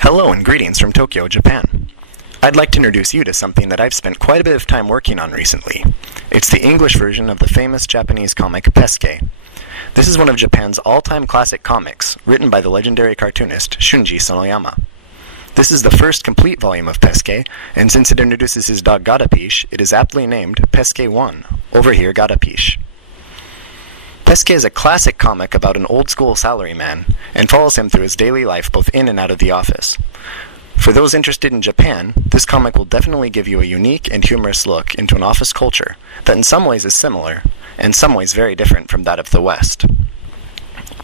Hello and greetings from Tokyo, Japan. I'd like to introduce you to something that I've spent quite a bit of time working on recently. It's the English version of the famous Japanese comic Peske. This is one of Japan's all-time classic comics, written by the legendary cartoonist Shunji Sonoyama. This is the first complete volume of Peske, and since it introduces his dog Gatapish, it is aptly named Peske 1, over here Gatapish. Peske is a classic comic about an old-school salaryman, and follows him through his daily life both in and out of the office. For those interested in Japan, this comic will definitely give you a unique and humorous look into an office culture that in some ways is similar, and some ways very different from that of the West.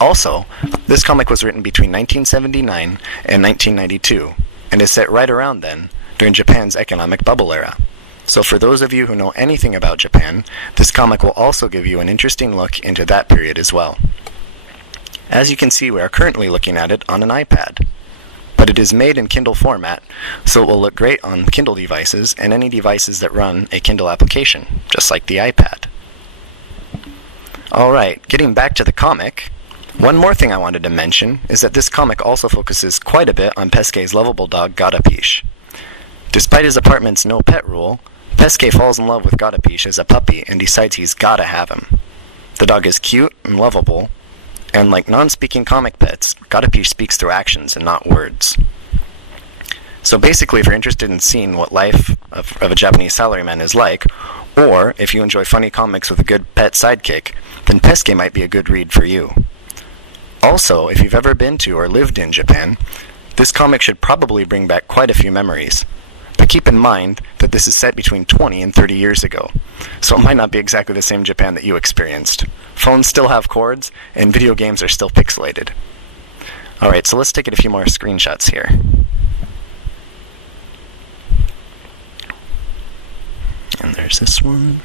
Also, this comic was written between 1979 and 1992, and is set right around then, during Japan's economic bubble era. So for those of you who know anything about Japan, this comic will also give you an interesting look into that period as well. As you can see, we are currently looking at it on an iPad, but it is made in Kindle format, so it will look great on Kindle devices and any devices that run a Kindle application, just like the iPad. Alright, getting back to the comic, one more thing I wanted to mention is that this comic also focuses quite a bit on Peske's lovable dog Gatapish. Despite his apartment's no pet rule, Peske falls in love with Gatapish as a puppy and decides he's gotta have him. The dog is cute and lovable, and like non-speaking comic pets, Gatapish speaks through actions and not words. So basically, if you're interested in seeing what life of a Japanese salaryman is like, or if you enjoy funny comics with a good pet sidekick, then Peske might be a good read for you. Also, if you've ever been to or lived in Japan, this comic should probably bring back quite a few memories. But keep in mind that this is set between 20 and 30 years ago, so it might not be exactly the same Japan that you experienced. Phones still have cords, and video games are still pixelated. Alright, so let's take a few more screenshots here. And there's this one.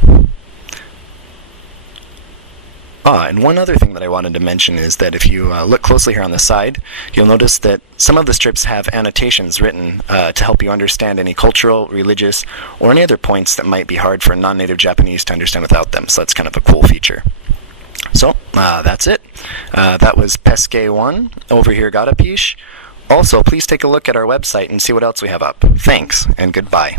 And one other thing that I wanted to mention is that if you look closely here on the side, you'll notice that some of the strips have annotations written to help you understand any cultural, religious, or any other points that might be hard for non-native Japanese to understand without them, so that's kind of a cool feature. So, that's it. That was Peske 1, over here Gatapish. Also, please take a look at our website and see what else we have up. Thanks, and goodbye.